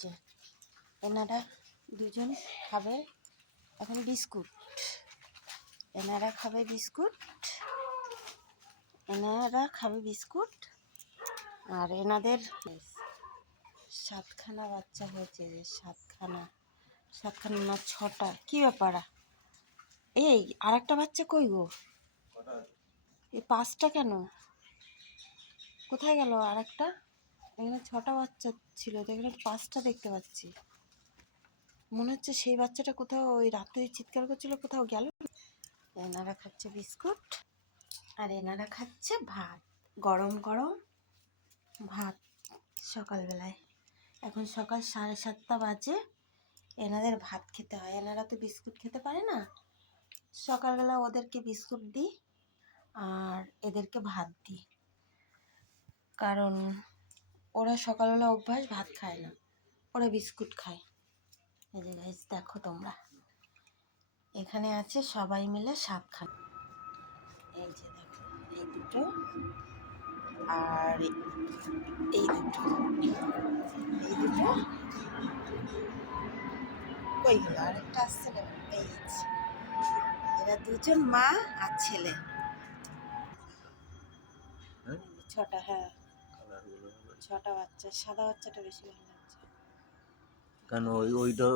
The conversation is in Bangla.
যে এনারা দুজন খাবে এখন বিস্কুট। এনারা খাবে বিস্কুট, আর এনাদের 7খানা বাচ্চা হয়েছে। যে 7খানা না 6টা, কি ব্যাপার? এই আর একটা বাচ্চা কই গো? এই 5টা কেন? কোথায় গেল আর একটা? এখানে 6টা বাচ্চা ছিল, তো এখানে 5টা দেখতে পাচ্ছি। মনে হচ্ছে সেই বাচ্চাটা কোথাও ওই রাতে চিৎকার করছিল, কোথাও গেল। এনারা খাচ্ছে বিস্কুট আর এনারা খাচ্ছে ভাত, গরম গরম ভাত সকালবেলায়। এখন সকাল 7:30 বাজে, এনাদের ভাত খেতে হয়। এনারা তো বিস্কুট খেতে পারে না। সকালবেলা ওদেরকে বিস্কুট দিই আর এদেরকে ভাত দিই, কারণ ওরা সকালবেলা অভ্যাস ভাত খায় না, ওরা বিস্কুট খায়। এই যে গাইস দেখো তোমরা, এখানে আছে সবাই মিলে 7খানা। এই যে দেখো, এই দুটো আর এই দুটো কই গেল? আরেকটা আসছে না, পেয়েছি। এরা দুজন মা আর ছেলে। 6টা, হ্যাঁ 6টা বাচ্চা। সাদা বাচ্চাটা বেশি ভালো লাগছে, কারণ ওইটা